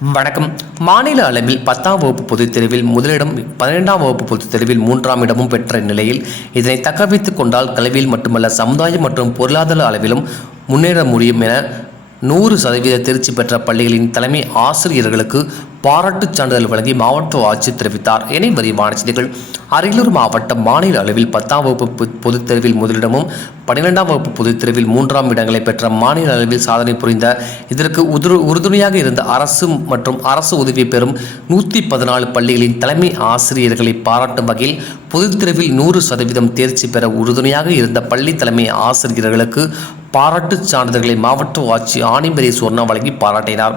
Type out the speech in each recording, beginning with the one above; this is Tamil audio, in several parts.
வணக்கம். மாநில அளவில் பத்தாம் வகுப்பு பொதுத் தேர்வில் முதலிடம் பன்னிரெண்டாம் வகுப்பு பொதுத் தேர்வில் மூன்றாம் இடமும் பெற்ற நிலையில் இதனை தக்கவைத்துக் கொண்டால் கல்வியில் மட்டுமல்ல சமுதாயம் மற்றும் பொருளாதார அளவிலும் முன்னேற முடியும் என நூறு சதவீத தேர்ச்சி பெற்ற பள்ளிகளின் தலைமை ஆசிரியர்களுக்கு பாராட்டுச் சான்றிதழ் வழங்கி மாவட்ட ஆட்சியர் தெரிவித்தார். இணை விரிவான செய்திகள். அரியலூர் மாவட்டம் மாநில அளவில் பத்தாம் வகுப்பு பொதுத் தேர்வில் முதலிடமும் பன்னிரெண்டாம் வகுப்பு பொதுத் தேர்வில் மூன்றாம் இடங்களை பெற்ற மாநில அளவில் சாதனை புரிந்த இதற்கு உதுரு உறுதுணையாக இருந்த அரசு மற்றும் அரசு உதவி பெறும் நூற்றி பதினாலு பள்ளிகளின் தலைமை ஆசிரியர்களை பாராட்டும் வகையில் பொதுத் தேர்வில் நூறு சதவீதம் தேர்ச்சி பெற உறுதுணையாக இருந்த பள்ளி தலைமை ஆசிரியர்களுக்கு பாராட்டுச் சான்றிதழ்களை மாவட்ட ஆட்சி ஆணிமரி சுவர்ணா வழங்கி பாராட்டினார்.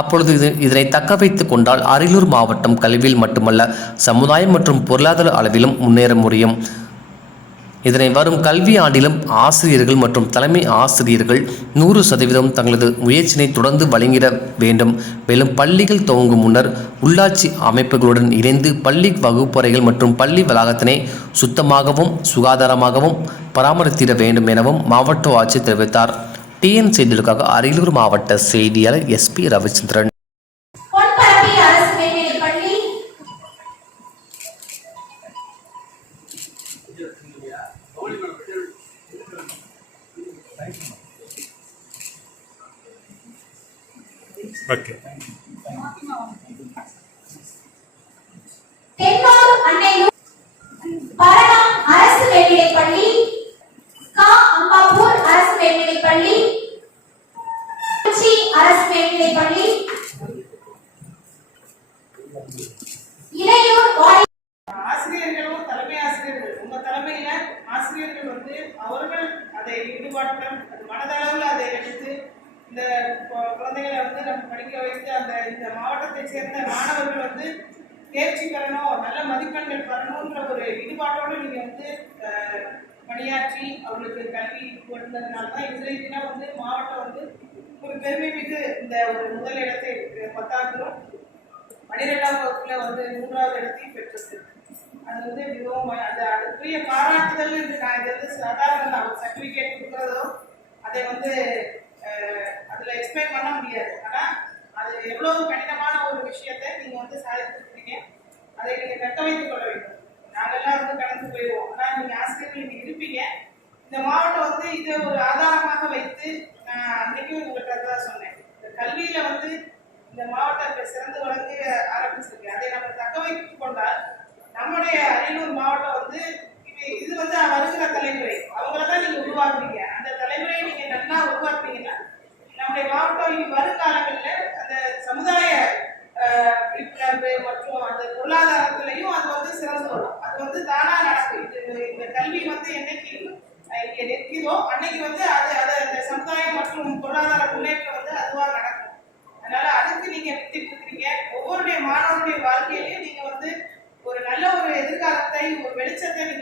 அப்பொழுது இது இதனை தக்க வைத்துக் கொண்டால் அரியலூர் மாவட்டம் கல்வியில் மட்டுமல்ல சமுதாயம் மற்றும் பொருளாதார அளவிலும் முன்னேற முடியும். இதனை வரும் கல்வி ஆண்டிலும் ஆசிரியர்கள் மற்றும் தலைமை ஆசிரியர்கள் நூறு சதவீதம் தங்களது முயற்சியினை தொடர்ந்து வழங்கிட வேண்டும். மேலும் பள்ளிகள் துவங்கும் முன்னர் உள்ளாட்சி அமைப்புகளுடன் இணைந்து பள்ளி வகுப்பறைகள் மற்றும் பள்ளி வளாகத்தினை சுத்தமாகவும் சுகாதாரமாகவும் பராமரித்திட வேண்டும் எனவும் மாவட்ட ஆட்சியர் தெரிவித்தார். டிஎன் செய்திகளுக்காக அரியலூர் மாவட்ட செய்தியாளர் எஸ்பி ரவிச்சந்திரன் பொன்பரப்பி அரசு மேல்நிலைப் பள்ளி ஓகே அரசு மேல்நிலைப் பள்ளி கா. அம்பாப்பூர் அரசு மேல்நிலைப் பள்ளி திருச்சி அரசு மேல்நிலைப் பள்ளி இளையூர் வாடி ஆசிரியர்களும் தலைமை ஆசிரியர்கள் உங்க தலைமையில ஆசிரியர்கள் வந்து அவர்கள் அதை ஈடுபாட்டுடன் அது மனதளவில் அதை எடுத்து இந்த குழந்தைகளை வந்து நம்ம படிக்க வைத்து அந்த இந்த மாவட்டத்தை சேர்ந்த மாணவர்கள் வந்து தேர்ச்சி பெறணும் நல்ல மதிப்பெண்கள் பெறணுன்ற ஒரு ஈடுபாட்டோடு நீங்கள் வந்து பணியாற்றி அவங்களுக்கு கல்வி கொடுத்ததுனால தான் இன்றைய தினம் வந்து மாவட்டம் வந்து ஒரு பெருமை மிகு இந்த ஒரு முதல் இடத்தை பத்தாக்கிறோம் பத்தாவதும் பன்னிரெண்டாம் வகுப்புல வந்து மூன்றாவது இடத்தையும் பெற்றது அது வந்து மிகவும் அது அதுக்குரிய பாராட்டுதல் நான் இது வந்து சாதாரண தான் ஒரு சர்டிஃபிகேட் கொடுக்குறதோ அதை வந்து அதில் எக்ஸ்பிளைன் பண்ண முடியாது. ஆனால் அது எவ்வளோ கடினமான ஒரு விஷயத்தை நீங்கள் வந்து சாதித்திருக்கீங்க அதை நீங்கள் தக்க வைத்துக் கொள்ள வேண்டும். நாங்கள்லாம் வந்து கடந்து போயிடுவோம். ஆனால் நீங்கள் ஆசிரியர்கள் நீங்கள் இருப்பீங்க. இந்த மாவட்டம் வந்து இதை ஒரு ஆதாரமாக வைத்து நான் அன்றைக்கும் உங்கள்கிட்ட தான் சொன்னேன். இந்த கல்வியில் வந்து இந்த மாவட்டத்தை சிறந்து வழங்கி ஆரம்பிச்சிருக்கு அதை நம்ம தக்க வைத்துக் கொண்டால் நம்முடைய அரியலூர் மாவட்டம் வந்து இது இது வந்து வருகிற தலைமுறை அவங்கள தான் நீங்க உருவாக்குறீங்க அந்த தலைமுறையை நீங்க நல்லா உருவாக்குனீங்கன்னா நம்முடைய மாவட்டம் இனி வருங்காலங்களில் அந்த சமுதாய மற்றும் அந்த பொருளாதாரத்திலையும் அது வந்து சிறந்து வரும். அது வந்து தானா நடக்கும். இது இந்த கல்வி வந்து என்னைக்கு இங்கே நிற்கிறதோ அன்னைக்கு வந்து அது அது அந்த சமுதாயம் மற்றும் பொருளாதார முன்னேற்றம் வந்து அதுவாக நடக்கும். அதனால அதுக்கு நீங்க வித்திட்டு இருக்கிறீங்க ஒவ்வொருடைய மாணவருடைய வாழ்க்கையிலையும் நீங்க வந்து ஒரு நல்ல ஒரு எதிர்காலத்தை ஒரு வெளிச்சத்தை நீங்க